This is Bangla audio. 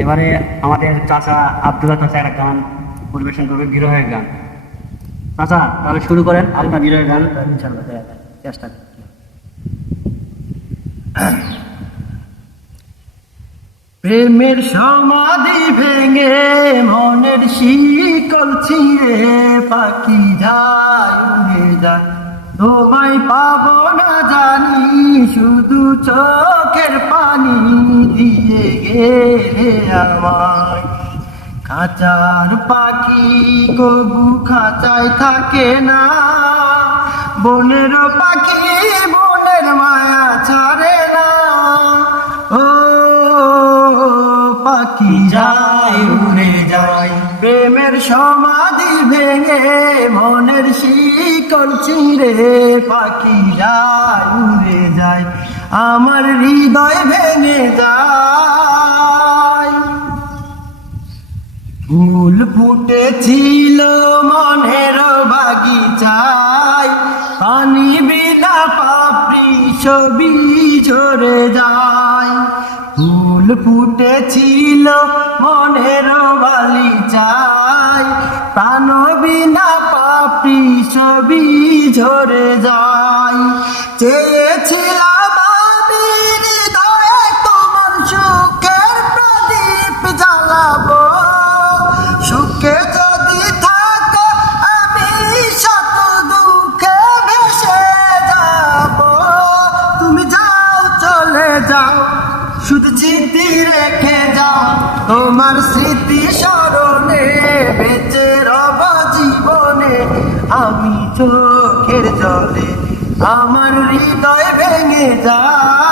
এবারে আমাদের চাচা আব্দুল্লাহ চাচা একটা গান পরিবেশন করবে, বিরহের গান। চাচা তাহলে শুরু করেন আপনার বিরহের গান, ইনশাআল্লাহ চেষ্টা করি। প্রেমের সমাধি ভেঙে মনের শিকল ছিঁড়ে পাখি যায় উড়ে যায়, তোমায় পাবো না জানি শুধু চোখের পানি দিয়ে গেলে আমায়। খাঁচার পাখি কবু খাঁচায় থাকে না, বনের পাখি বনের মায়া ছাড়ে না। ও পাখি যায় উড়ে যায়, প্রেমের সমাধি ভেঙে মনের শিকল ছিঁড়ে পাখি যায় উড়ে যায়, আমার হৃদয় ভেঙে যায়। ফুল ফুটেছিল মনের বাগিচায়, পানি বিনা পাপড়ি ছবি ঝরে যায়। ফুল ফুটেছিল মনের বাগিচায়, প্রাণ বিনা পাপড়ি ছবি ঝরে যায়। চেয়েছিলাম আমি হৃদয়ে তোমার সুখের প্রদীপ জ্বালাবো, সুখে যদি থাকো আমি শত দুঃখে ভেসে যাব। তুমি যাও চলে যাও, শুধু স্মৃতি রেখে যাও, তোমার স্মৃতি স্মরণে বেঁচে রব জীবনে। আমি চোখের জলে আমার হৃদয় ভেঙে যায়।